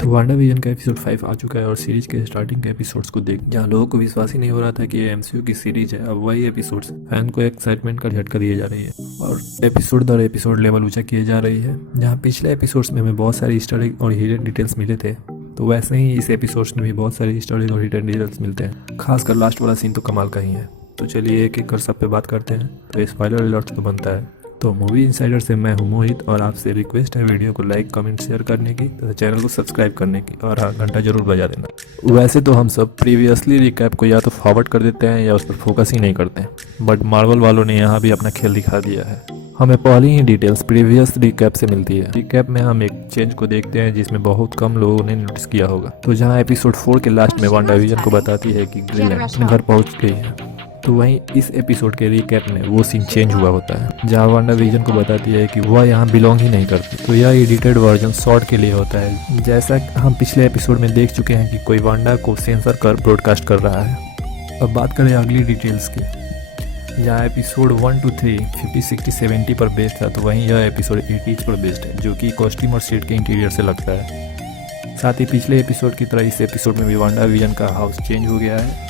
तो Wanda vision का episode 5 आ चुका है और सीरीज के स्टार्टिंग के एपिसोड्स को देख जहाँ लोगों को विश्वास ही नहीं हो रहा था कि ये एमसीयू की सीरीज है, अब वही एपिसोड्स फैन को एक्साइटमेंट का झटका दिए जा रही है और एपिसोड दर एपिसोड लेवल ऊंचा किए जा रही है। जहाँ पिछले एपिसोड्स में हमें बहुत सारे ईस्टर एग और हिडन डिटेल्स मिले थे, तो वैसे ही इस एपिसोड्स में भी बहुत सारे ईस्टर एग और हिडन डिटेल्स मिलते हैं। खासकर लास्ट वाला सीन तो कमाल का ही है। तो चलिए एक एक कर सब पे बात करते हैं। तो स्पॉइलर अलर्ट तो बनता है। तो मूवी इनसाइडर से मैं हूं मोहित और आपसे रिक्वेस्ट है वीडियो को लाइक कमेंट शेयर करने की तथा चैनल को सब्सक्राइब करने की और हाँ घंटा जरूर बजा देना। वैसे तो हम सब प्रीवियसली रिकैप को या तो फॉरवर्ड कर देते हैं या उस पर फोकस ही नहीं करते हैं, बट मार्वल वालों ने यहाँ भी अपना खेल दिखा दिया है। हमें पहले ही डिटेल्स प्रीवियस रिकैप से मिलती है। रिकैप में हम एक चेंज को देखते हैं जिसमें बहुत कम लोगों ने नोटिस किया होगा। तो जहाँ एपिसोड 4 के लास्ट में वांडा विजन को बताती है कि ग्रीनलैंड अपने घर पहुँच गई है, तो वहीं इस एपिसोड के रिकैप में वो सीन चेंज हुआ होता है जहाँ वांडा विजन को बताती है कि वह यहाँ बिलोंग ही नहीं करती। तो यह एडिटेड वर्जन शॉर्ट के लिए होता है, जैसा हम पिछले एपिसोड में देख चुके हैं कि कोई वांडा को सेंसर कर ब्रॉडकास्ट कर रहा है। अब बात करें अगली डिटेल्स की। जहाँ एपिसोड 1 to 3 50, 60, 70 पर बेस्ड था, तो वहीं यह एपिसोड 80 पर बेस्ड है, जो कि कॉस्ट्यूम और सेट के इंटीरियर से लगता है। साथ ही पिछले एपिसोड की तरह इस एपिसोड में भी वांडा विजन का हाउस चेंज हो गया है,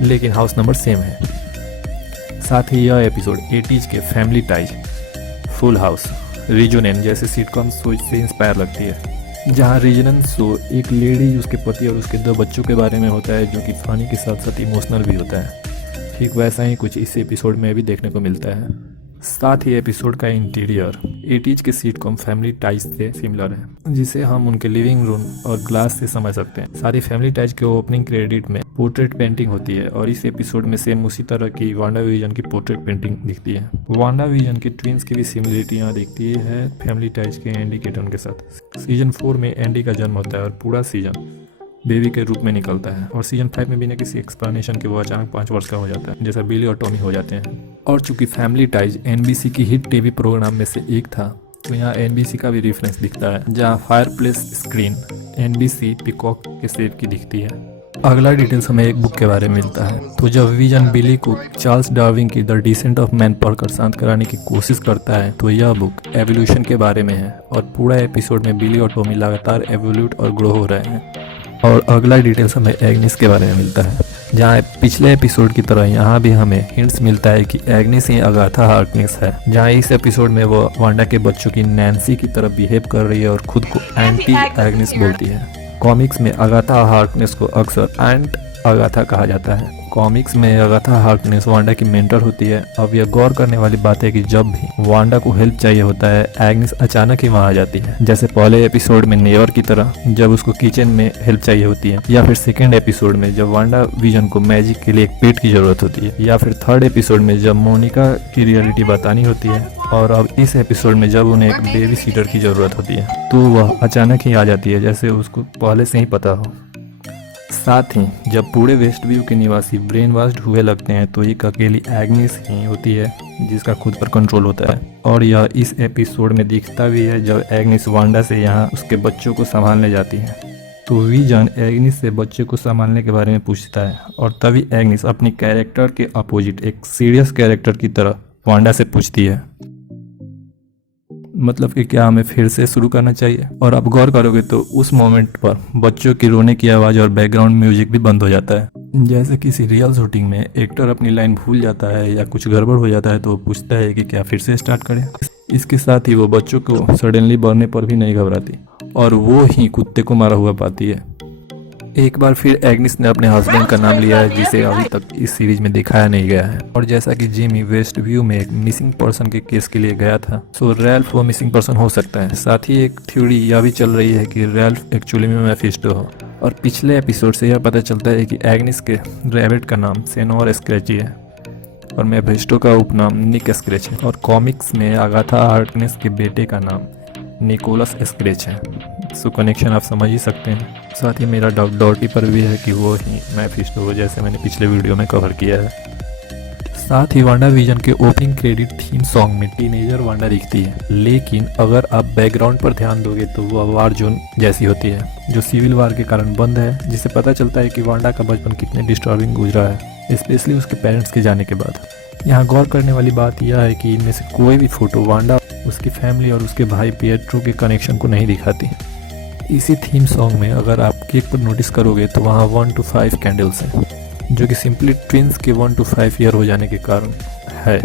लेकिन हाउस नंबर सेम है। साथ ही यह एपिसोड 80s के फैमिली टाइज, फुल हाउस, रीजोनेन जैसे सिटकॉम शो से इंस्पायर लगती है। जहाँ रीजनन शो एक लेडी उसके पति और उसके 2 बच्चों के बारे में होता है, जो कि फनी के साथ साथ इमोशनल भी होता है। ठीक वैसा ही कुछ इस एपिसोड में भी देखने को मिलता है। साथ ही एपिसोड का इंटीरियर 80s के सिटकॉम फैमिली टाइज से सिमिलर है, जिसे हम उनके लिविंग रूम और ग्लास से समझ सकते हैं। सारी फैमिली टाइज के ओपनिंग क्रेडिट में पोर्ट्रेट पेंटिंग होती है और इस एपिसोड में सेम उसी तरह की वांडा विजन की पोर्ट्रेट पेंटिंग दिखती है। वांडा विजन के ट्विंस की भी सिमिलरिटियाँ दिखती है फैमिली टाइज के एंडी केटन के साथ। सीजन 4 में एंडी का जन्म होता है और पूरा सीजन बेबी के रूप में निकलता है, और सीजन 5 में बिना किसी एक्सप्लेनेशन के वो अचानक 5 वर्ष का हो जाता है, जैसा बिली और टॉमी हो जाते हैं। और चूंकि फैमिली टाइज NBC की हिट टीवी प्रोग्राम में से एक था, तो यहाँ NBC का भी रेफरेंस दिखता है, जहाँ फायरप्लेस स्क्रीन NBC पीकॉक के सेट की दिखती है। अगला डिटेल्स हमें एक बुक के बारे में मिलता है। तो जब विजन बिली को चार्ल्स डार्विन की द डिसेंट ऑफ मैन पढ़कर शांत कराने की कोशिश करता है, तो यह बुक एवोल्यूशन के बारे में है और पूरा एपिसोड में बिली और टॉमी लगातार एवोल्यूट और ग्रो हो रहे हैं। और अगला डिटेल्स हमें एग्निस के बारे में मिलता है, जहाँ पिछले एपिसोड की तरह यहाँ भी हमें हिंट्स मिलता है कि एग्निस ही अगाथा हार्कनेस है। जहाँ इस एपिसोड में वो वांडा के बच्चों की नैन्सी की तरफ बिहेव कर रही है और खुद को एंटी एग्निस बोलती है। कॉमिक्स में अगाथा हार्कनेस को अक्सर एंट अगाथा कहा जाता है। कॉमिक्स में अगाथा हार्कनेस वांडा की मेंटर होती है। अब यह गौर करने वाली बात है कि जब भी वांडा को हेल्प चाहिए होता है, एग्निस अचानक ही वहां आ जाती है, जैसे पहले एपिसोड में नेवर की तरह जब उसको किचन में हेल्प चाहिए होती है, या फिर सेकंड एपिसोड में जब वांडा विजन को मैजिक के लिए एक पेट की जरूरत होती है, या फिर थर्ड एपिसोड में जब मोनिका की रियलिटी बतानी होती है, और अब इस एपिसोड में जब उन्हें एक बेबी सीटर की जरूरत होती है, तो वह अचानक ही आ जाती है, जैसे उसको पहले से ही पता हो। साथ ही जब पूरे वेस्ट व्यू के निवासी ब्रेन वॉश्ड हुए लगते हैं, तो एक अकेली एग्निस ही होती है जिसका खुद पर कंट्रोल होता है। और यह इस एपिसोड में दिखता भी है जब एग्निस वांडा से यहाँ उसके बच्चों को संभालने जाती है। तो विजन एग्निस से बच्चे को संभालने के बारे में पूछता है, और तभी एग्निस अपनी कैरेक्टर के अपोजिट एक सीरियस कैरेक्टर की तरह वांडा से पूछती है, मतलब कि क्या हमें फिर से शुरू करना चाहिए। और आप गौर करोगे तो उस मोमेंट पर बच्चों की रोने की आवाज़ और बैकग्राउंड म्यूजिक भी बंद हो जाता है। जैसे किसी रियल शूटिंग में एक्टर अपनी लाइन भूल जाता है या कुछ गड़बड़ हो जाता है, तो वो पूछता है कि क्या फिर से स्टार्ट करें। इसके साथ ही वो बच्चों को सडनली मरने पर भी नहीं घबराती और वो ही कुत्ते को मारा हुआ पाती है। एक बार फिर एग्निस ने अपने हस्बैंड का नाम लिया है, जिसे अभी तक इस सीरीज में दिखाया नहीं गया है। और जैसा कि जिमी वेस्ट व्यू में एक मिसिंग पर्सन के केस के लिए गया था, सो रैल्फ वो मिसिंग पर्सन हो सकता है। साथ ही एक थ्योरी यह भी चल रही है कि रैल्फ एक्चुअली में मेफिस्टो हो। और पिछले एपिसोड से यह पता चलता है कि एग्निस के रैबिट का नाम सेनोर स्क्रैची है और मेफिस्टो का उपनाम निक स्क्रैच है। और कॉमिक्स में अगाथा हार्कनेस के बेटे का नाम निकोलस स्क्रैच है। सो कनेक्शन आप समझ ही सकते हैं। साथ ही मेरा डाउट डॉटी पर भी है कि वो ही मेफिस्टो हो, जैसे मैंने पिछले वीडियो में कवर किया है। साथ ही वांडा विजन के ओपनिंग क्रेडिट थीम सॉन्ग में टीनेजर वांडा दिखती है, लेकिन अगर आप बैकग्राउंड पर ध्यान दोगे तो वह वार जोन जैसी होती है, जो सिविल वार के कारण बंद है, जिससे पता चलता है कि वांडा का बचपन कितने डिस्टर्बिंग गुजरा है, स्पेशली उसके पेरेंट्स के जाने के बाद। यहाँ गौर करने वाली बात यह है कि इनमें से कोई भी फोटो वांडा, उसकी फैमिली और उसके भाई पिएट्रो के कनेक्शन को नहीं दिखाती। इसी थीम सॉन्ग में अगर आप केक पर नोटिस करोगे तो वहाँ 1 to 5 कैंडल्स हैं, जो कि सिंपली ट्विंस के 1 to 5 ईयर हो जाने के कारण है।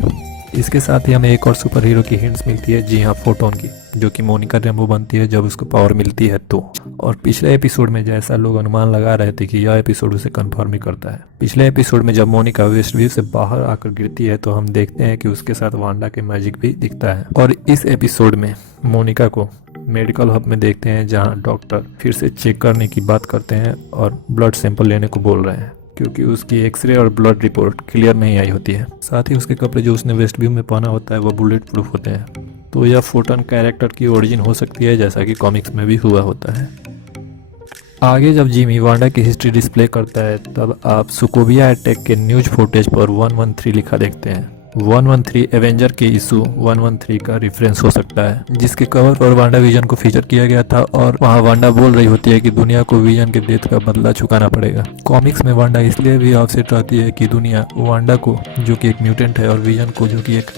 इसके साथ ही हमें एक और सुपर हीरो की हिंट्स मिलती है, जी हाँ, फोटोन की, जो कि मोनिका रेम्बो बनती है जब उसको पावर मिलती है तो। और पिछले एपिसोड में जैसा लोग अनुमान लगा रहे थे कि यह एपिसोड उसे कंफर्म ही करता है। पिछले एपिसोड में जब मोनिका वेस्ट व्यू से बाहर आकर गिरती है तो हम देखते हैं कि उसके साथ वांडा के मैजिक भी दिखता है। और इस एपिसोड में मोनिका को मेडिकल हब में देखते हैं, जहाँ डॉक्टर फिर से चेक करने की बात करते हैं और ब्लड सैंपल लेने को बोल रहे हैं, क्योंकि उसकी एक्सरे और ब्लड रिपोर्ट क्लियर नहीं आई होती है। साथ ही उसके कपड़े जो उसने वेस्ट व्यू में पहना होता है वो बुलेट प्रूफ होते हैं। तो यह फोटोन कैरेक्टर की ओरिजिन हो सकती है, जैसा कि कॉमिक्स में भी हुआ होता है। आगे जब जिमी वांडा की हिस्ट्री डिस्प्ले करता है तब आप सुकोविया अटैक के न्यूज फुटेज पर 113 लिखा देखते हैं। 113 एवेंजर के इशू 113 का रेफरेंस हो सकता है, जिसके कवर पर वांडा विजन को फीचर किया गया था और वहाँ वांडा बोल रही होती है कि दुनिया को विजन के डेथ का बदला चुकाना पड़ेगा। कॉमिक्स में वांडा इसलिए भी अपसेट रहती है कि दुनिया वांडा को, जो कि एक म्यूटेंट है, और विजन को, जो कि एक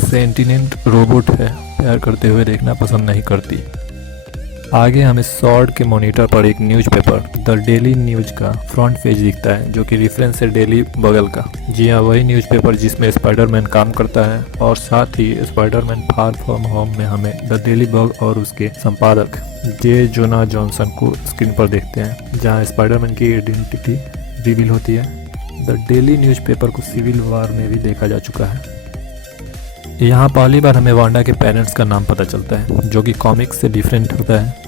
सेंटिनेंट रोबोट है, प्यार करते हुए देखना पसंद नहीं करती। आगे हमें सॉर्ड के मॉनिटर पर एक न्यूज़पेपर द डेली न्यूज का फ्रंट पेज दिखता है, जो कि रेफरेंस है डेली बगल का। जी हाँ, वही न्यूज़पेपर जिसमें स्पाइडरमैन काम करता है। और साथ ही स्पाइडरमैन फार फ्रॉम होम में हमें द डेली बग और उसके संपादक जे जोना जॉनसन को स्क्रीन पर देखते हैं, जहाँ स्पाइडरमैन की आइडेंटिटी रिवील होती है। द डेली न्यूज़पेपर को सिविल वॉर में भी देखा जा चुका है। यहाँ पहली बार हमें वांडा के पेरेंट्स का नाम पता चलता है, जो कि कॉमिक्स से डिफरेंट होता है,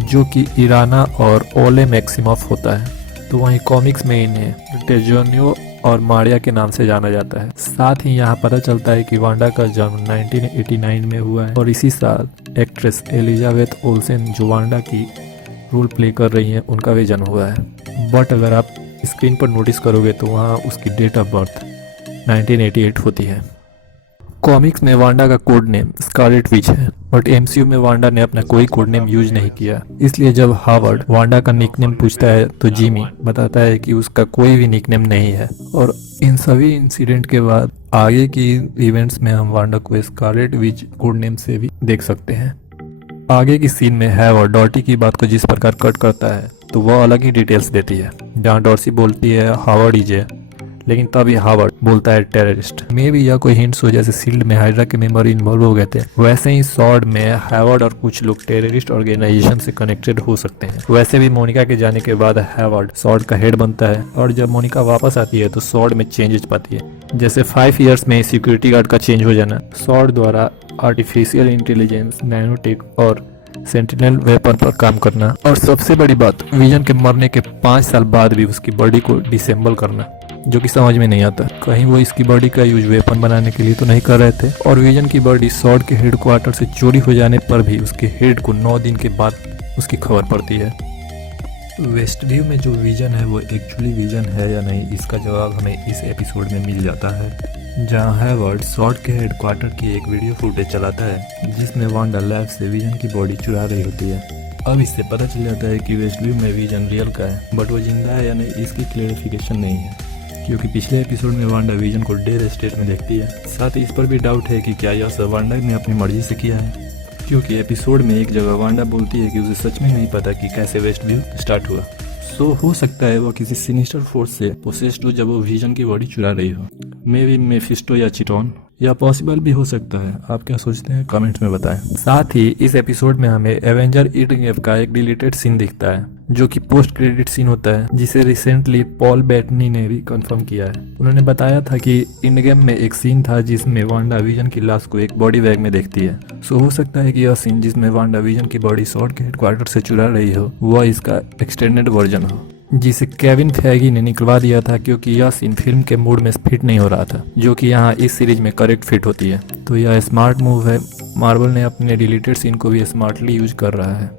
जो कि इराना और ओले मैक्सिमॉफ होता है। तो वहीं कॉमिक्स में इन्हें टेजोनियो और मारिया के नाम से जाना जाता है। साथ ही यहाँ पता चलता है कि वांडा का जन्म 1989 में हुआ है और इसी साल एक्ट्रेस एलिजाबेथ ओल्सेन, जो वांडा की रोल प्ले कर रही हैं, उनका भी जन्म हुआ है। बट अगर आप स्क्रीन पर नोटिस करोगे तो वहाँ उसकी डेट ऑफ बर्थ 1988 होती है। कॉमिक्स में वांडा का कोड नेम स्कारलेट विच है, बट एमसीयू में वांडा ने अपना कोई कोड नेम यूज नहीं किया। इसलिए जब हावर्ड वांडा का निकनेम पूछता है तो जिमी बताता है कि उसका कोई भी निकनेम नहीं है। और इन सभी इंसिडेंट के बाद आगे की इवेंट्स में हम वांडा को स्कारलेट विच कोड नेम से भी देख सकते हैं। आगे की सीन में हावर्ड डॉर्टी की बात को जिस प्रकार कट करता है तो वह अलग ही डिटेल्स देती है, जहाँ डॉर्सी बोलती है हावर्ड इज ए, लेकिन तभी हावर्ड बोलता है टेररिस्ट। मे भी यह कोई हिंट्स हो, जैसे सील्ड में हाइड्रा के मेंबर इन्वॉल्व हो गए थे, वैसे ही सॉर्ड में हावर्ड और कुछ लोग टेररिस्ट ऑर्गेनाइजेशन से कनेक्टेड हो सकते हैं। वैसे भी मोनिका के जाने के बाद हावर्ड सॉर्ड का हेड बनता है और जब मोनिका वापस आती है तो सॉर्ड में चेंजेस पाती है, जैसे 5 इयर्स में सिक्योरिटी गार्ड का चेंज हो जाना, सॉर्ड द्वारा आर्टिफिशियल इंटेलिजेंस, नैनोटेक और सेंटिनल वेपन पर काम करना, और सबसे बड़ी बात विजन के मरने के 5 साल बाद भी उसकी बॉडी को डिसेंबल करना, जो कि समझ में नहीं आता। कहीं वो इसकी बॉडी का यूज वेपन बनाने के लिए तो नहीं कर रहे थे। और विजन की बॉडी सॉर्ड के हेड क्वार्टर से चोरी हो जाने पर भी उसके हेड को 9 दिन के बाद उसकी खबर पड़ती है। वेस्ट व्यू में जो विजन है वो एक्चुअली विजन है या नहीं, इसका जवाब हमें इस एपिसोड में मिल जाता है, जहाँ हावर्ड सॉर्ड के हेड क्वार्टर की एक वीडियो फुटेज चलाता है जिसमें वांडा लैब से विजन की बॉडी चुरा रही होती है। अब इससे पता चल जाता है कि वेस्ट व्यू में विजन रियल का है, बट वो जिंदा है या नहीं इसकी क्लेरिफिकेशन नहीं है, क्योंकि पिछले एपिसोड में वांडा विजन को डेड स्टेट में देखती है। साथ ही इस पर भी डाउट है कि क्या यह सब वांडा ने अपनी मर्जी से किया है, क्योंकि एपिसोड में एक जगह वांडा बोलती है कि उसे सच में नहीं पता कि कैसे वेस्ट व्यू स्टार्ट हुआ। सो हो सकता है वो किसी सिनिस्टर फोर्स से पोसेस्ड हो जब वो विजन की बॉडी चुरा रही हो, मे बी मेफिस्टो या चिटोन, या पॉसिबल भी हो सकता है। आप क्या सोचते हैं कमेंट्स में बताएं। साथ ही इस एपिसोड में हमें एवेंजर ईटिंग का एक डिलीटेड सीन दिखता है, जो कि पोस्ट क्रेडिट सीन होता है, जिसे रिसेंटली पॉल बेटनी ने भी कंफर्म किया है। उन्होंने बताया था कि इन गेम में एक सीन था जिसमें वांडा विजन की लाश को एक बॉडी बैग में देखती है। सो हो सकता है कि यह सीन जिसमें वांडा विजन की बॉडी सॉर्ड के हेडक्वार्टर से चुरा रही हो वह इसका एक्सटेंडेड वर्जन हो, जिसे केविन फेगी ने निकलवा दिया था, क्योंकि यह सीन फिल्म के मूड में फिट नहीं हो रहा था, जो कि यहाँ इस सीरीज में करेक्ट फिट होती है। तो यह स्मार्ट मूव है, मार्वल ने अपने डिलीटेड सीन को भी स्मार्टली यूज कर रहा है।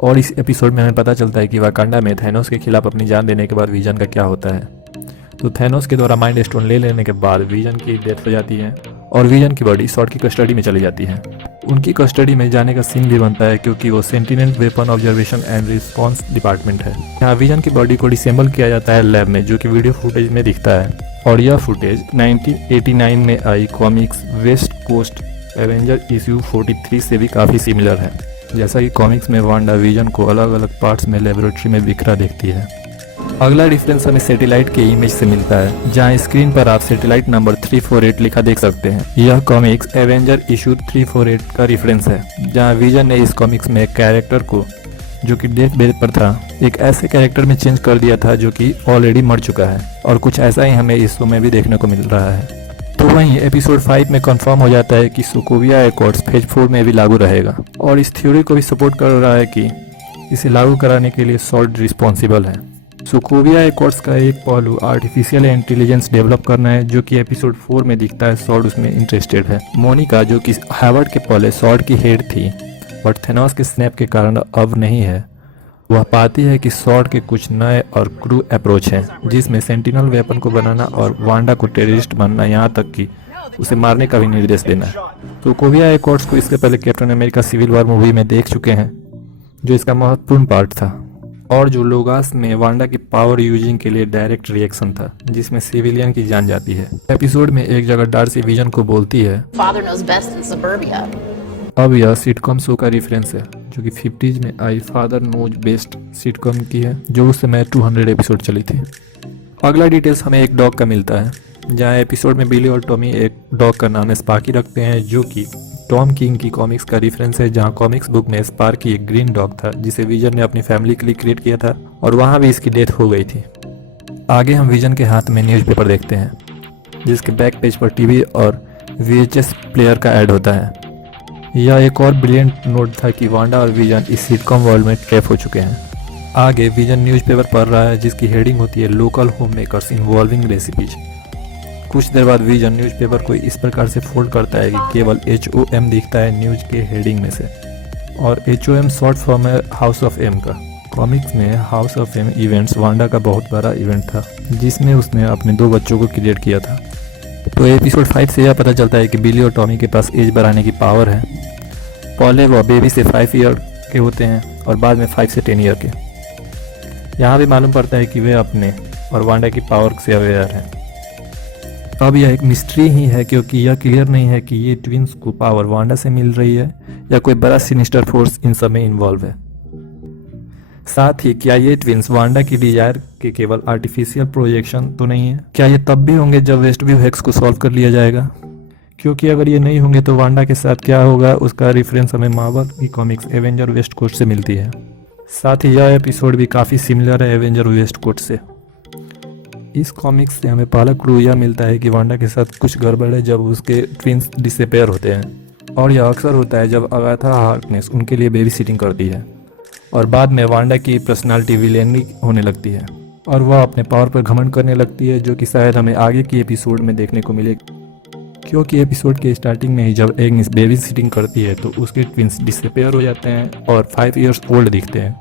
और इस एपिसोड में हमें पता चलता है कि वाकांडा में थैनोस के खिलाफ अपनी जान देने के बाद विजन का क्या होता है। तो थैनोस के द्वारा माइंड स्टोन ले लेने के बाद विजन की डेथ हो जाती है और विजन की बॉडी सॉर्ड की कस्टडी में चली जाती है। उनकी कस्टडी में जाने का सीन भी बनता है, क्योंकि वो sentient weapon observation and response department है। यहाँ विजन की बॉडी को डिसेंबल किया जाता है लैब में, जो कि वीडियो फुटेज में दिखता है। और यह फुटेज 1989 में आई comics West Coast Avenger issue 43 से भी काफ़ी सिमिलर है। जैसा कि कॉमिक्स में वांडा विजन को अलग अलग पार्ट्स में लेबोरेटरी में बिखरा देखती है। अगला डिफरेंस हमें सैटेलाइट के इमेज से मिलता है, जहां स्क्रीन पर आप सैटेलाइट नंबर 348 लिखा देख सकते हैं। यह कॉमिक्स एवेंजर इशू 348 का रेफरेंस है, जहां विजन ने इस कॉमिक्स में एक कैरेक्टर को जो कि डेथ बेड पर था एक ऐसे कैरेक्टर में चेंज कर दिया था जो कि ऑलरेडी मर चुका है, और कुछ ऐसा ही हमें इस शो में भी देखने को मिल रहा है। तो वहीं एपिसोड 5 में कंफर्म हो जाता है कि सोकोविया एकॉर्ड्स फेज 4 में भी लागू रहेगा, और इस थ्योरी को भी सपोर्ट कर रहा है कि इसे लागू कराने के लिए सॉल्ट रिस्पॉन्सिबल है। सोकोविया एकॉर्ड्स का एक पहलू आर्टिफिशियल इंटेलिजेंस डेवलप करना है, जो कि एपिसोड 4 में दिखता है सॉल्ट उसमें इंटरेस्टेड है। मोनिका जो कि हार्वर्ड के पहले सॉल्ट की हेड थी बट थेनोस के स्नैप के कारण अब नहीं है, वह पाती है कि सॉर्ड के कुछ नए और क्रू अप्रोच हैं, जिसमें सेंटिनल वेपन को बनाना और वांडा को टेररिस्ट बनना, यहाँ तक कि उसे मारने का भी निर्देश देना है। तो कोविया एकॉर्ड्स को इसके पहले Captain America Civil War movie में देख चुके हैं, जो इसका महत्वपूर्ण पार्ट था, और जो लोगास में वांडा की पावर यूजिंग के लिए डायरेक्ट रिएक्शन था, जिसमें सिविलियन की जान जाती है। एपिसोड में एक जगह डार्सी विजन को बोलती है, Father knows best in suburbia. अब यह सिटकॉम शो का रेफरेंस है, जो कि 50s में आई फादर नोज बेस्ट सिटकॉम की है, जो उस समय 200 एपिसोड चली थी। अगला डिटेल्स हमें एक डॉग का मिलता है, जहां एपिसोड में बिली और टॉमी एक डॉग का नाम स्पार्की रखते हैं, जो कि टॉम किंग की कॉमिक्स का रेफरेंस है, जहां कॉमिक्स बुक में स्पार्की एक ग्रीन डॉग था जिसे विजन ने अपनी फैमिली के लिए क्रिएट किया था, और वहां भी इसकी डेथ हो गई थी। आगे हम विजन के हाथ में न्यूज़पेपर देखते हैं, जिसके बैक पेज पर टीवी और VHS प्लेयर का ऐड होता है। यह एक और ब्रिलियंट नोट था कि वांडा और विजन इस सिटकॉम वर्ल्ड में ट्रैप हो चुके हैं। आगे विजन न्यूज़पेपर पढ़ रहा है, जिसकी हेडिंग होती है local home makers involving recipes. कुछ देर बाद विजन न्यूज़पेपर को इस प्रकार से फोल्ड करता है कि केवल HOM दिखता है न्यूज के हेडिंग में से, और HOM शॉर्ट फॉर्म है हाउस ऑफ एम का। कॉमिक्स में house of M events Wanda का बहुत बड़ा इवेंट था, जिसमें उसने अपने 2 बच्चों को क्रिएट किया था। तो एपिसोड 5 से यह पता चलता है कि बिली और टॉमी के पास एज बढ़ाने की पावर है। पहले वह बेबी से 5 ईयर के होते हैं और बाद में 5 से 10 ईयर के। यहाँ भी मालूम पड़ता है कि वे अपने और वांडा की पावर से अवेयर हैं। अब यह एक मिस्ट्री ही है, क्योंकि यह क्लियर नहीं है कि ये ट्विंस को पावर वांडा से मिल रही है या कोई बड़ा सिनिस्टर फोर्स इन सब में इन्वॉल्व है। साथ ही क्या ये ट्विंस वांडा की डिजायर के केवल आर्टिफिशियल प्रोजेक्शन तो नहीं है? क्या ये तब भी होंगे जब वेस्टव्यू हेक्स को सॉल्व कर लिया जाएगा? क्योंकि अगर ये नहीं होंगे तो वांडा के साथ क्या होगा, उसका रेफरेंस हमें मार्वल की कॉमिक्स एवेंजर वेस्ट कोस्ट से मिलती है। साथ ही यह एपिसोड भी काफ़ी सिमिलर है एवेंजर वेस्ट कोस्ट से। इस कॉमिक्स से हमें पहला क्लू यह मिलता है कि वांडा के साथ कुछ गड़बड़ है जब उसके ट्विंस डिसअपेयर होते हैं, और यह अक्सर होता है जब अगाथा हार्कनेस उनके लिए बेबी सिटिंग करती है, और बाद में वांडा की पर्सनालिटी विलेनरी होने लगती है और वह अपने पावर पर घमंड करने लगती है, जो कि शायद हमें आगे की एपिसोड में देखने को मिले, क्योंकि एपिसोड के स्टार्टिंग में ही जब एग्निस बेबी सिटिंग करती है तो उसके ट्विंस डिसअपेयर हो जाते हैं और 5 इयर्स ओल्ड दिखते हैं।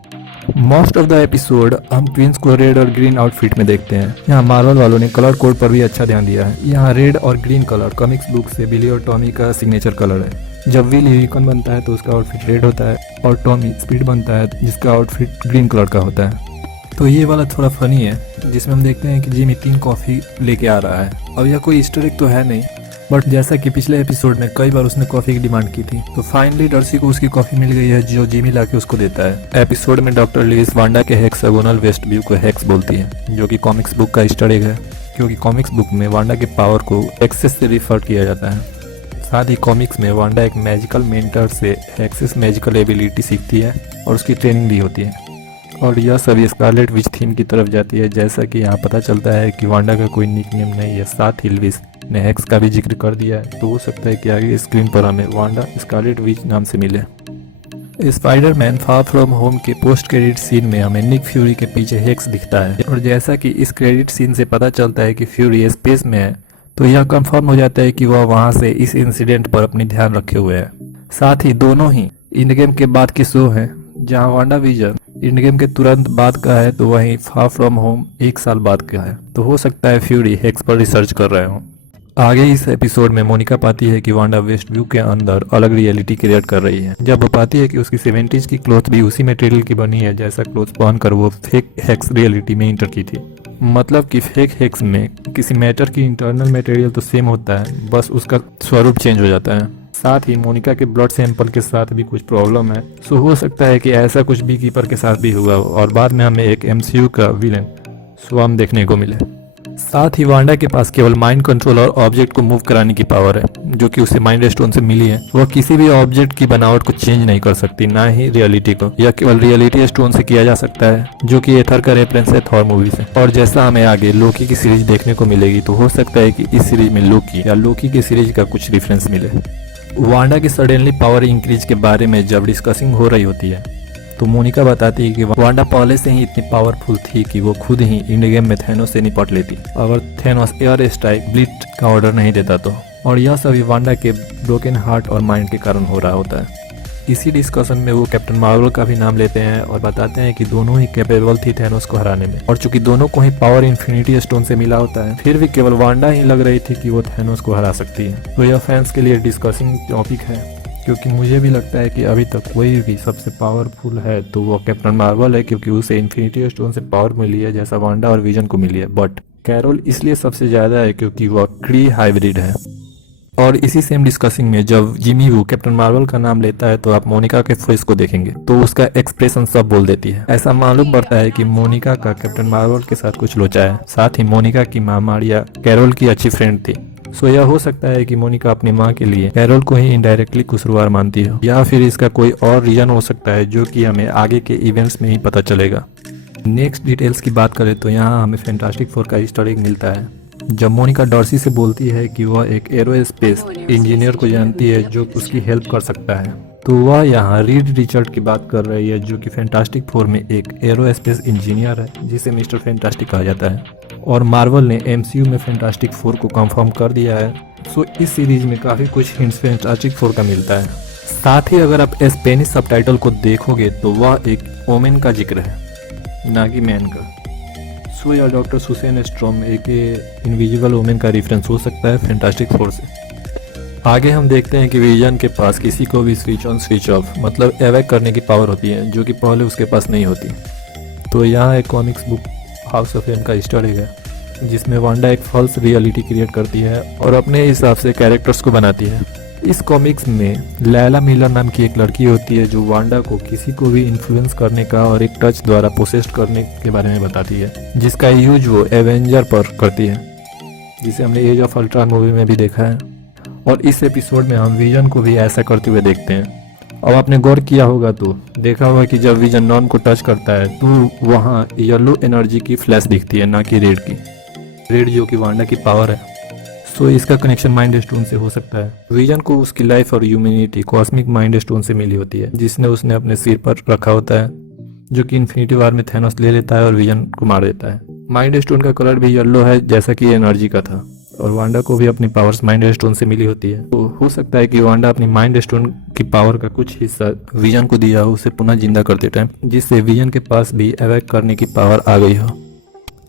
मोस्ट ऑफ द एपिसोड हम ट्विंस को रेड और ग्रीन आउटफिट में देखते हैं। यहाँ मार्वल वालों ने कलर कोड पर भी अच्छा ध्यान दिया है। यहाँ रेड और ग्रीन कलर कॉमिक्स बुक से बिली और टॉमी का सिग्नेचर कलर है। जब विली यूनिकॉर्न बनता है तो उसका आउटफिट रेड होता है, और टॉमी स्पीड बनता है जिसका आउटफिट ग्रीन कलर का होता है। तो ये वाला थोड़ा फनी है, जिसमें हम देखते हैं कि जिमी 3 कॉफ़ी लेके आ रहा है। अब यह कोई ईस्टर एग तो है नहीं, बट जैसा कि पिछले एपिसोड में कई बार उसने कॉफ़ी की डिमांड की थी, तो फाइनली डर्सी को उसकी कॉफ़ी मिल गई है, जो जिमी लाके उसको देता है। एपिसोड में डॉक्टर लुइस वांडा के हेक्सागोनल वेस्ट व्यू को हेक्स बोलती है, जो कि कॉमिक्स बुक का ईस्टर एग है, क्योंकि कॉमिक्स बुक में वांडा के पावर को एक्सेस से रिफर किया जाता है। साथ ही कॉमिक्स में वांडा एक मैजिकल मेंटर से एक्सेस मैजिकल एबिलिटी सीखती है और उसकी ट्रेनिंग भी होती है, और यह सभी स्कारलेट विच थीम की तरफ जाती है। जैसा कि यहाँ पता चलता है कि वांडा का कोई निकनेम नहीं है। साथ ही लुइस ने हेक्स का भी जिक्र कर दिया है, तो हो सकता है कि आगे स्क्रीन पर हमें वांडा स्कारलेट विच नाम से मिले। स्पाइडरमैन फार फ्रॉम होम के पोस्ट क्रेडिट सीन में हमें निक फ्यूरी के पीछे हेक्स दिखता है, और जैसा कि इस क्रेडिट सीन से पता चलता है कि फ्यूरी स्पेस में है, तो यह कंफर्म हो जाता है कि वह वहां से इस इंसिडेंट पर अपनी ध्यान रखे हुए है। साथ ही दोनों ही इंड गेम के बाद के शो हैं, जहां वांडा विजन इंड गेम के तुरंत बाद का है, तो वहीं फार फ्रॉम होम 1 साल बाद का है। तो हो सकता है फ्यूरी हेक्स पर रिसर्च कर रहे हों। आगे इस एपिसोड में मोनिका पाती है कि वांडा वेस्ट व्यू के अंदर अलग रियलिटी क्रिएट कर रही है, जब वो पाती है कि उसकी 70s की क्लोथ भी उसी मटेरियल की बनी है जैसा क्लोथ पहनकर वो फेक हेक्स रियलिटी में इंटर की थी। मतलब कि फेक हेक्स में किसी मैटर की इंटरनल मटेरियल तो सेम होता है, बस उसका स्वरूप चेंज हो जाता है। साथ ही मोनिका के ब्लड सैंपल के साथ भी कुछ प्रॉब्लम है। सो हो सकता है कि ऐसा कुछ बी कीपर के साथ भी हुआ हो और बाद में हमें एक एमसीयू का विलेन स्वाम देखने को मिले। साथ ही वांडा के पास केवल माइंड कंट्रोल और ऑब्जेक्ट को मूव कराने की पावर है, जो कि उसे माइंड स्टोन से मिली है। वह किसी भी ऑब्जेक्ट की बनावट को चेंज नहीं कर सकती, ना ही रियलिटी को। यह केवल रियलिटी स्टोन से किया जा सकता है, जो कि एथर का रेफरेंस है थॉर मूवी से। और जैसा हमें आगे लोकी की सीरीज देखने को मिलेगी, तो हो सकता है कि इस सीरीज में लोकी या लोकी की सीरीज का कुछ रेफरेंस मिले। वांडा की सडनली पावर इंक्रीज के बारे में जब डिस्कसिंग हो रही होती है, तो मोनिका बताती है कि वांडा पहले से ही इतनी पावरफुल थी कि वो खुद ही इंड गेम में थैनोस से निपट लेती अगर थैनोस एयर स्ट्राइक ब्लिट का ऑर्डर नहीं देता तो। और यह सभी वांडा के ब्रोकन हार्ट और माइंड के कारण हो रहा होता है। इसी डिस्कशन में वो कैप्टन मार्वल का भी नाम लेते हैं और बताते हैं कि दोनों ही कैपेबल थी थैनोस को हराने में। और चूंकि दोनों को ही पावर इन्फिनिटी स्टोन से मिला होता है, फिर भी केवल वांडा ही लग रही थी कि वो थैनोस को हरा सकती है। तो यह फैंस के लिए डिस्कसिंग टॉपिक है, क्योंकि मुझे भी लगता है कि अभी तक कोई भी सबसे पावरफुल है तो वो कैप्टन मार्वल है, क्योंकि उसे इन्फिनिटी स्टोन से पावर मिली है जैसा वांडा और विजन को मिली है। बट कैरोल इसलिए सबसे ज्यादा है क्योंकि वह क्री हाइब्रिड है। और इसी सेम डिस्कसिंग में जब जिमी वू कैप्टन मार्वल का नाम लेता है, तो आप मोनिका के फेस को देखेंगे तो उसका एक्सप्रेशन सब बोल देती है। ऐसा मालूम पड़ता है कि मोनिका का कैप्टन मार्वल के साथ कुछ लोचा है। साथ ही मोनिका की माँ मारिया कैरोल की अच्छी फ्रेंड थी। सो यह हो सकता है कि मोनिका अपनी माँ के लिए कैरोल को ही इनडायरेक्टली कसूरवार मानती हो, या फिर इसका कोई और रीजन हो सकता है जो कि हमें आगे के इवेंट्स में ही पता चलेगा। नेक्स्ट डिटेल्स की बात करें तो यहाँ हमें फैंटास्टिक फोर का ईस्टर एग मिलता है। जब मोनिका डॉर्सी से बोलती है कि वह एक एरोस्पेस इंजीनियर को जानती है जो उसकी हेल्प कर सकता है, तो वह यहाँ रीड रिचर्ड की बात कर रही है, जो कि फैंटास्टिक फोर में एक एरोस्पेस इंजीनियर है जिसे मिस्टर फैंटास्टिक कहा जाता है। और मार्वल ने एमसीयू में फैंटास्टिक फोर को कंफर्म कर दिया है। सो इस सीरीज में काफ़ी कुछ हिंट्स फैंटास्टिक फोर का मिलता है। साथ ही अगर आप स्पेनिश सबटाइटल को देखोगे तो वह एक ओमेन का जिक्र है, ना कि मैन का। सो या डॉक्टर सुसेन स्ट्रॉम एक इनविजिबल वोमेन का रेफरेंस हो सकता है फैंटास्टिक फोर से। आगे हम देखते हैं कि विजन के पास किसी को भी स्विच ऑन स्विच ऑफ मतलब एवैक करने की पावर होती है, जो कि पहले उसके पास नहीं होती। तो यहाँ एक comics book house of M का ईस्टर एग है, जिसमें वांडा एक फॉल्स रियलिटी क्रिएट करती है और अपने हिसाब से कैरेक्टर्स को बनाती है। इस कॉमिक्स में लैला मिलर नाम की एक लड़की होती है जो वांडा को किसी को भी इन्फ्लुएंस करने का और एक टच द्वारा पोसेस्ड करने के बारे में बताती है, जिसका यूज वो एवेंजर पर करती है, जिसे हमने एज ऑफ अल्ट्रॉन मूवी में भी देखा है। और इस एपिसोड में हम विजन को भी ऐसा करते हुए देखते हैं। अब आपने गौर किया होगा तो देखा होगा कि जब विजन नॉन को टच करता है तो वहाँ येलो एनर्जी की फ्लैश दिखती है, ना कि रेड की। रेड जो कि वांडा की पावर है। सो इसका कनेक्शन माइंड स्टोन से हो सकता है। विजन को उसकी लाइफ और ह्यूमैनिटी कॉस्मिक माइंड स्टोन से मिली होती है, जिसने उसने अपने सिर पर रखा होता है, जो कि इन्फिनिटी वॉर में थैनोस ले लेता है और विजन को मार देता है। माइंड स्टोन का कलर भी येलो है जैसा कि एनर्जी का था, और वांडा को भी अपनी पावर्स माइंड स्टोन से मिली होती है। तो हो सकता है कि वांडा अपनी माइंड स्टोन की पावर का कुछ हिस्सा विजन को दिया हो उसे पुनः जिंदा करते टाइम, जिससे विजन के पास भी एवैक करने की पावर आ गई हो।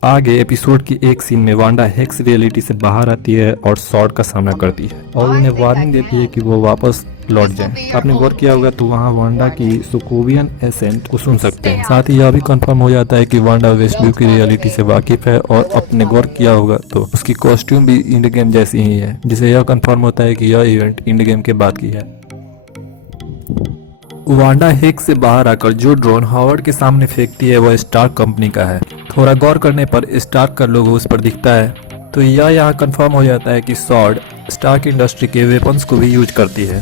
आगे एपिसोड की एक सीन में वांडा हेक्स रियलिटी से बाहर आती है और सॉर्ड का सामना करती है और उन्हें वार्निंग देती है कि वो वापस लौट जाएं। आपने गौर किया होगा तो वहाँ वांडा की सोकोवियन एसेंट को सुन सकते हैं। साथ ही यह भी कंफर्म हो जाता है कि वांडा वेस्टव्यू की रियलिटी से वाकिफ है, और आपने गौर किया होगा तो उसकी कॉस्ट्यूम भी इंड गेम जैसी ही है, जिसे यह कंफर्म होता है कि यह इवेंट इंड गेम के बाद की है। वांडा हेक्स से बाहर आकर जो ड्रोन हावर्ड के सामने फेंकती है वह स्टार्क कंपनी का है। थोड़ा गौर करने पर स्टार्क का लोगो उस पर दिखता है, तो यह यहाँ कंफर्म हो जाता है कि सॉर्ड स्टार्क इंडस्ट्री के वेपन्स को भी यूज करती है।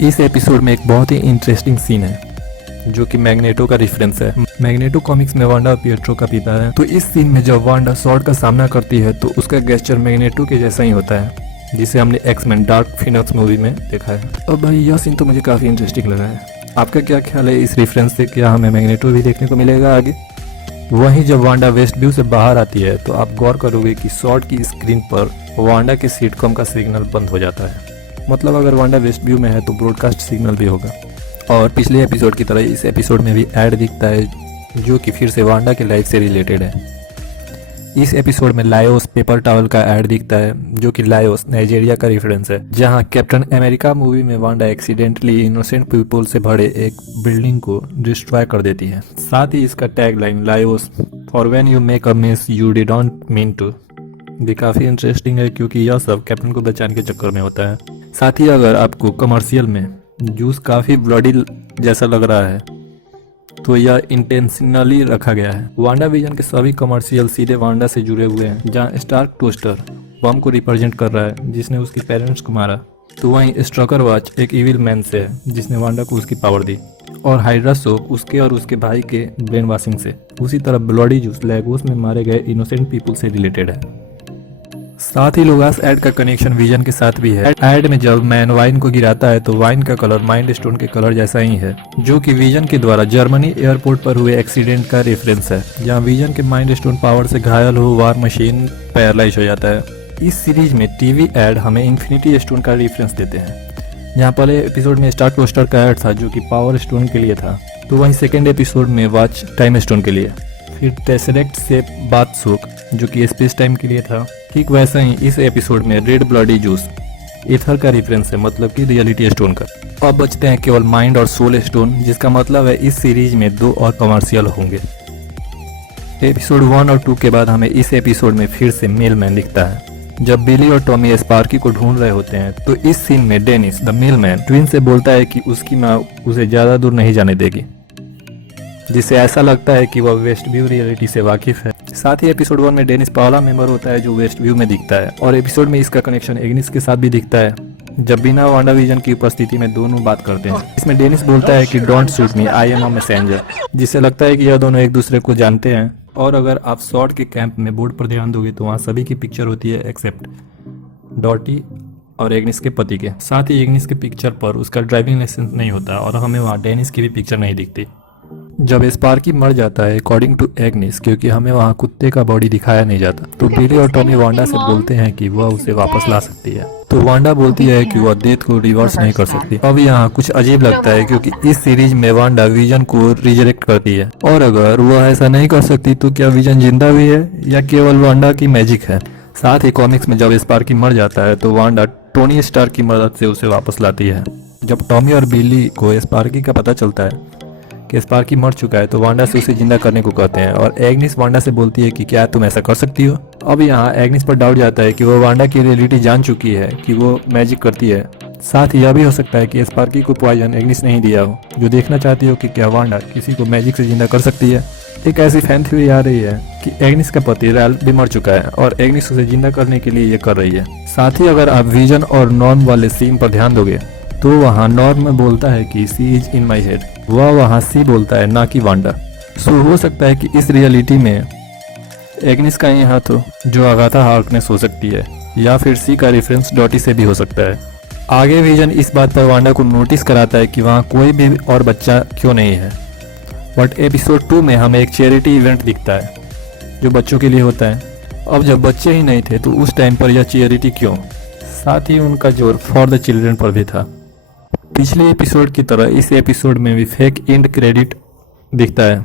इस एपिसोड में एक बहुत ही इंटरेस्टिंग सीन है जो कि मैग्नेटो का रेफरेंस है। मैग्नेटो कॉमिक्स में वांडा पिएट्रो का पिता है, तो इस सीन में जब वांडा सॉर्ड का सामना करती है तो उसका गेस्चर मैग्नेटो के जैसा ही होता है, जिसे हमने एक्स-मैन डार्क फिनक्स मूवी में देखा है। अब भाई यह सीन तो मुझे काफी इंटरेस्टिंग लगा है। आपका क्या ख्याल है इस रेफरेंस से? क्या हमें मैग्नेटो भी देखने को मिलेगा आगे? वहीं जब वांडा वेस्टव्यू से बाहर आती है तो आप गौर करोगे कि सॉर्ड की स्क्रीन पर वांडा के सिटकॉम का सिग्नल बंद हो जाता है। मतलब अगर वांडा वेस्टव्यू में है तो ब्रॉडकास्ट सिग्नल भी होगा। और पिछले एपिसोड की तरह इस एपिसोड में भी ऐड दिखता है जो कि फिर से वांडा के लाइफ से रिलेटेड है। इस एपिसोड में लायोस पेपर टॉवल का ऐड दिखता है जो कि लायोस नाइजीरिया का रेफरेंस है, जहां कैप्टन अमेरिका मूवी में वांडा एक्सीडेंटली इनोसेंट पीपल से भरे एक बिल्डिंग को डिस्ट्रॉय कर देती है। साथ ही इसका tagline lies for when you make a miss you didn't mean to भी काफ़ी इंटरेस्टिंग है, क्योंकि यह सब कैप्टन को बचाने के चक्कर में होता है। साथ ही अगर आपको कमर्शियल में जूस काफ़ी ब्लडी जैसा लग रहा है तो यह इंटेंशनली रखा गया है। वांडा विजन के सभी कमर्शियल सीधे वांडा से जुड़े हुए हैं, जहां स्टार्क टोस्टर बम को रिप्रेजेंट कर रहा है जिसने उसके पेरेंट्स को मारा, तो वहीं स्ट्रकर वॉच एक इविल मैन से है जिसने वांडा को उसकी पावर दी, और हाइड्रा सोप उसके और उसके भाई के ब्रेन वॉशिंग से। उसी तरह ब्लडी जूस लेगोस में मारे गए इनोसेंट पीपल से रिलेटेड है। साथ ही लोगास एड का कनेक्शन विजन के साथ भी है। एड में जब मैन वाइन को गिराता है तो वाइन का कलर माइंड स्टोन के कलर जैसा ही है, जो कि विजन के द्वारा जर्मनी एयरपोर्ट पर हुए एक्सीडेंट का रेफरेंस है, जहां विजन के माइंड स्टोन पावर से घायल हो वार मशीन पैरालाइज हो जाता है। इस सीरीज में टीवी एड हमें इन्फिनिटी स्टोन का रेफरेंस देते हैं। जहाँ पहले एपिसोड में स्टार टोस्टर का एड था जो कि पावर स्टोन के लिए था, तो वहीं सेकेंड एपिसोड में वॉच टाइम स्टोन के लिए। फिर टेसरेक्ट से बात सोक जो कि स्पेस टाइम के लिए था। ठीक वैसा ही इस एपिसोड में रेड ब्लडी जूस एथर का रेफरेंस है, मतलब कि रियलिटी स्टोन का। अब बचते हैं केवल माइंड और सोल स्टोन, जिसका मतलब है इस सीरीज में 2 और कमर्शियल होंगे। एपिसोड 1 और 2 के बाद हमें इस एपिसोड में फिर से मेलमैन दिखता है। जब बिली और टॉमी स्पार्की को ढूंढ रहे होते हैं तो इस सीन में डेनिस द मेलमैन ट्विन से बोलता है कि उसकी माँ उसे ज्यादा दूर नहीं जाने देगी, जिससे ऐसा लगता है कि वह वेस्ट व्यू रियलिटी से वाकिफ है। साथ ही एपिसोड 1 में डेनिस पहला मेंबर होता है जो वेस्ट व्यू में दिखता है, और एपिसोड में इसका कनेक्शन एग्निस के साथ भी दिखता है जब बिना वांडा विजन की उपस्थिति में दोनों बात करते हैं। इसमें डेनिस बोलता है कि don't shoot me, I am a messenger, जिससे लगता है कि यह दोनों एक दूसरे को जानते हैं। और अगर आप शॉर्ट के कैंप में बोर्ड पर ध्यान दोगे तो वहाँ सभी की पिक्चर होती है एक्सेप्ट डॉटी और एग्निस के पति के। साथ ही एग्निस के पिक्चर पर उसका ड्राइविंग लाइसेंस नहीं होता और हमें वहाँ डेनिस की भी पिक्चर नहीं दिखती। जब स्पार्की मर जाता है अकॉर्डिंग टू एग्निस, क्योंकि हमें वहाँ कुत्ते का बॉडी दिखाया नहीं जाता, तो बिली और टॉमी वांडा से बोलते हैं कि वह उसे वापस ला सकती है, तो वांडा बोलती है कि वह डेथ को रिवर्स नहीं कर सकती। अब यहाँ कुछ अजीब लगता है क्योंकि इस सीरीज में वांडा विजन को रिजेक्ट करती है, और अगर वह ऐसा नहीं कर सकती तो क्या विजन जिंदा भी है या केवल वांडा की मैजिक है। साथ ही कॉमिक्स में जब स्पार्की मर जाता है तो वांडा टोनी स्टार्क की मदद से उसे वापस लाती है। जब टॉमी और बिली को स्पार्की का पता चलता है कि स्पार्की मर चुका है तो वांडा से उसे जिंदा करने को कहते हैं, और एग्निस वांडा से बोलती है कि क्या तुम ऐसा कर सकती हो। अब यहाँ एग्निस पर डाउट जाता है कि वो वांडा की रियलिटी जान चुकी है कि वो मैजिक करती है। साथ ही यह भी हो सकता है कि स्पार्की को पॉइजन एग्निस ने ही दिया हो, जो देखना चाहती हो कि क्या वांडा किसी को मैजिक से जिंदा कर सकती है। एक ऐसी फैन थ्योरी आ रही है कि एग्निस का पति रैल्फ भी मर चुका है और एग्निस उसे जिंदा करने के लिए ये कर रही है। साथ ही अगर आप विजन और नॉर्म वाले सीन पर ध्यान दोगे तो वहाँ नॉर्म बोलता है कि सी इज इन माई हेड, वह वहाँ सी बोलता है ना कि वांडा। सो हो सकता है कि इस रियलिटी में एग्निस का ही हाथ हो जो अगाथा हार्कनेस हो सकती है, या फिर सी का रेफरेंस डॉटी से भी हो सकता है। आगे विजन इस बात पर वांडा को नोटिस कराता है कि वहाँ कोई भी और बच्चा क्यों नहीं है, बट एपिसोड 2 में हमें एक चैरिटी इवेंट दिखता है जो बच्चों के लिए होता है। अब जब बच्चे ही नहीं थे तो उस टाइम पर यह चैरिटी क्यों? साथ ही उनका जोर फॉर द चिल्ड्रन पर भी था। पिछले एपिसोड की तरह इस एपिसोड में भी फेक एंड क्रेडिट दिखता है।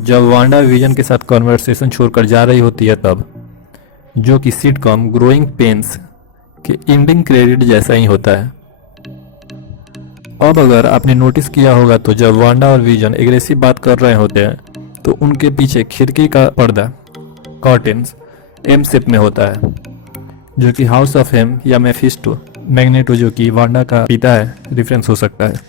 जब वांडा विजन के साथ कन्वर्सेशन छोड़कर जा रही होती है तब, जो कि सिटकॉम ग्रोइंग पेन्स के एंडिंग क्रेडिट जैसा ही होता है। अब अगर आपने नोटिस किया होगा तो जब वांडा और विजन एग्रेसिव बात कर रहे होते हैं तो उनके पीछे खिड़की का पर्दा कर्टेन्स एम शेप में होता है, जो कि हाउस ऑफ एम या मेफिस्टो मैग्नेटो जो कि वांडा का पिता है रेफरेंस हो सकता है।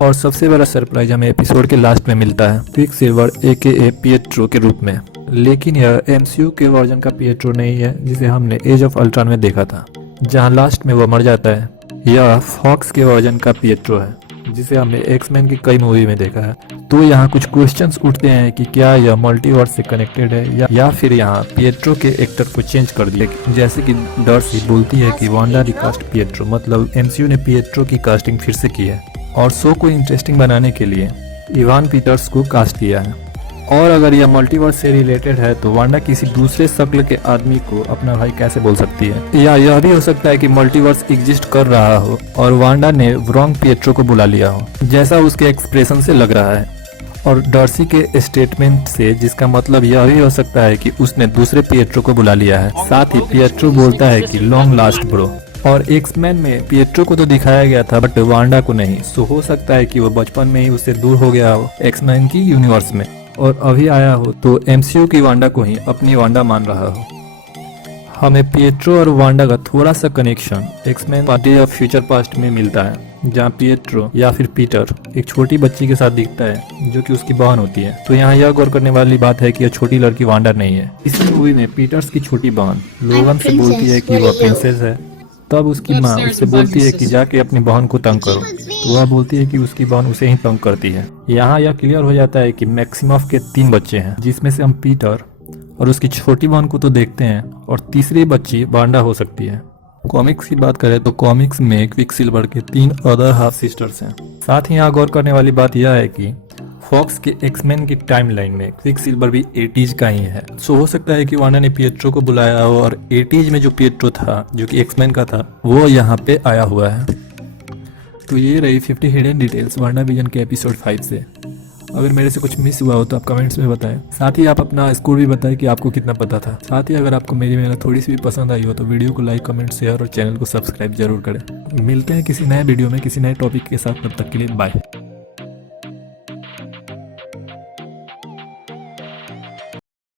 और सबसे बड़ा सरप्राइज हमें एपिसोड के लास्ट में मिलता है क्विकसिल्वर एके पिएट्रो के रूप में, लेकिन यह एमसीयू के वर्जन का पिएट्रो नहीं है जिसे हमने एज ऑफ अल्ट्रॉन में देखा था, जहां लास्ट में वह मर जाता है। यह फॉक्स के वर्जन का पिएट्रो है जिसे हमने एक्समैन की कई मूवी में देखा है। तो यहाँ कुछ क्वेश्चंस उठते हैं कि क्या यह मल्टीवर्स से कनेक्टेड है या फिर यहाँ पिएट्रो के एक्टर को चेंज कर दिया, जैसे कि डर्सी बोलती है कि वांडा रिकास्ट पिएट्रो, मतलब एमसीयू ने पिएट्रो की कास्टिंग फिर से की है और शो को इंटरेस्टिंग बनाने के लिए इवान पीटर्स को कास्ट किया है। और अगर यह मल्टीवर्स से रिलेटेड है तो वांडा किसी दूसरे शक्ल के आदमी को अपना भाई कैसे बोल सकती है? या यह भी हो सकता है कि मल्टीवर्स एग्जिस्ट कर रहा हो और वांडा ने रॉन्ग पिएट्रो को बुला लिया हो, जैसा उसके एक्सप्रेशन से लग रहा है, और डर्सी के स्टेटमेंट से, जिसका मतलब यह भी हो सकता है कि उसने दूसरे पिएट्रो को बुला लिया है। साथ ही पिएट्रो बोलता है कि लॉन्ग लास्ट ब्रो, और एक्समैन में पिएट्रो को तो दिखाया गया था बट वांडा को नहीं। सो हो सकता है कि वो बचपन में ही उससे दूर हो गया हो एक्समैन की यूनिवर्स में और अभी आया हो तो एमसीयू की वांडा को ही अपनी वांडा मान रहा हो। हमें पिएट्रो और वांडा का थोड़ा सा connection X Men day of future past में मिलता है, जहाँ पिएट्रो या फिर पीटर एक छोटी बच्ची के साथ दिखता है जो कि उसकी बहन होती है। तो यहाँ यह गौर करने वाली बात है कि यह छोटी लड़की वांडा नहीं है। इस मूवी में पीटर्स की छोटी बहन लोगन से बोलती है कि वह प्रिंसेस है। तब उसकी माँ उससे बोलती है कि जाके अपनी बहन को तंग करो, तो वह बोलती है कि उसकी बहन उसे ही तंग करती है। यहाँ यह क्लियर हो जाता है कि मैक्सिमफ के 3 बच्चे हैं, जिसमें से हम पीटर और उसकी छोटी बहन को तो देखते हैं और तीसरी बच्ची वांडा हो सकती है। कॉमिक्स की बात करें तो कॉमिक्स में क्विकसिल्वर के 3 अदर हाफ सिस्टर्स हैं। साथ ही यहाँ गौर करने वाली बात यह है कि फॉक्स के एक्समैन की टाइमलाइन में क्विकसिल्वर भी 80s का ही है। सो हो सकता है कि वांडा ने पिएट्रो को बुलाया हो और 80s में जो पिएट्रो था जो कि एक्समैन का था वो यहाँ पे आया हुआ है। तो ये रही 50 हिडन डिटेल्स वांडा विजन के एपिसोड 5 से। अगर मेरे से कुछ मिस हुआ हो तो आप कमेंट्स में बताएं। साथ ही आप अपना स्कोर भी बताएं कि आपको कितना पता था। साथ ही अगर आपको मेरी मेहनत थोड़ी सी भी पसंद आई हो तो वीडियो को लाइक, कमेंट, शेयर और चैनल को सब्सक्राइब जरूर करें। मिलते हैं किसी नए वीडियो में किसी नए टॉपिक के साथ। तब तक के लिए बाय।